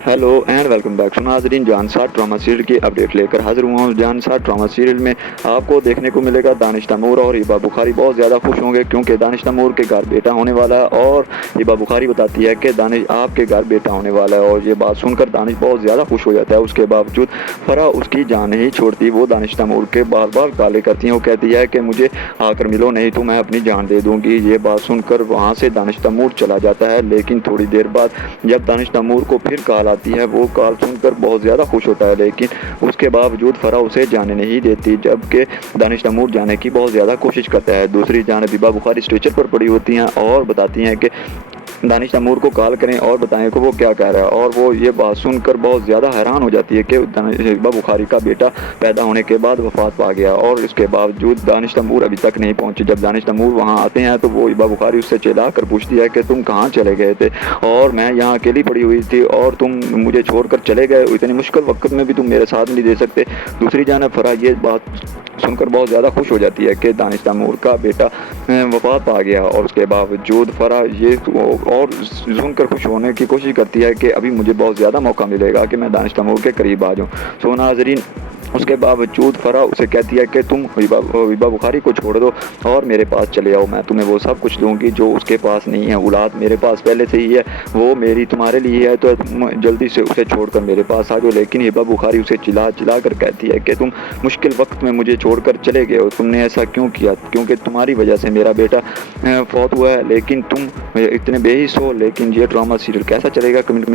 Hello and welcome back. So नाज़रीन, Jaan Nisar drama serial की update लेकर हाजिर हुआ हूँ। जानसार ड्रामा सीरियल में आपको देखने को मिलेगा दानिश तैमूर और हिबा बुखारी बहुत ज़्यादा खुश होंगे क्योंकि दानिश तैमूर के घर बेटा होने वाला है और हिबा बुखारी बताती है कि दानिश आपके घर बेटा होने वाला है। और ये बात सुनकर दानिश बहुत ज़्यादा खुश हो जाता है। उसके बावजूद फरा उसकी जान नहीं छोड़ती। वो दानिश तैमूर के बार बार गाले करती हैं। वो कहती है कि मुझे आकर मिलो, नहीं तो मैं अपनी जान दे दूँगी। ये बात सुनकर वहाँ से दानिश तैमूर चला जाता है। लेकिन थोड़ी देर बाद जब दानिश तैमूर को फिर कॉल आती है, वो कॉल सुनकर बहुत ज़्यादा खुश होता है। लेकिन उसके बावजूद फरा उसे जाने नहीं देती, जबकि दानिश तैमूर जाने की बहुत ज़्यादा कोशिश करता है। दूसरी जानिब हिबा बुखारी स्ट्रेचर पर पड़ी होती हैं और बताती हैं कि दानिश तैमूर को कॉल करें और बताएं कि वो क्या कह रहा है। और वो ये बात सुनकर बहुत ज़्यादा हैरान हो जाती है कि हिबा बुखारी का बेटा पैदा होने के बाद वफात पा गया और इसके बावजूद दानिश तैमूर अभी तक नहीं पहुंचे। जब दानिश तैमूर वहां आते हैं तो वो हिबा बुखारी उससे चिल्ला कर पूछती है कि तुम कहाँ चले गए थे और मैं यहाँ अकेली पड़ी हुई थी और तुम मुझे छोड़कर चले गए। इतनी मुश्किल वक्त में भी तुम मेरे साथ नहीं दे सकते। दूसरी जानिब फरा ये बात सुनकर बहुत ज़्यादा खुश हो जाती है कि दानिश तैमूर का बेटा वफात पा गया। और उसके बावजूद फरा ये और सुनकर खुश होने की कोशिश करती है कि अभी मुझे बहुत ज़्यादा मौका मिलेगा कि मैं दानिश तैमूर के करीब आ जाऊँ। सो नाज़रीन, उसके बावजूद फरा उसे कहती है कि तुम हिबा बुखारी को छोड़ दो और मेरे पास चले आओ, मैं तुम्हें वो सब कुछ दूंगी जो उसके पास नहीं है। औलाद मेरे पास पहले से ही है, वो मेरी तुम्हारे लिए है, तो तुम जल्दी से उसे छोड़कर मेरे पास आ जाओ। लेकिन हिबा बुखारी उसे चिल्ला चिल्ला कर कहती है कि तुम मुश्किल वक्त में मुझे छोड़कर चले गए हो, तुमने ऐसा क्यों किया? क्योंकि तुम्हारी वजह से मेरा बेटा फौत हुआ है। लेकिन तुम इतने बेहिस हो। लेकिन ये ड्रामा सीरियल कैसा चलेगा, कमेंट में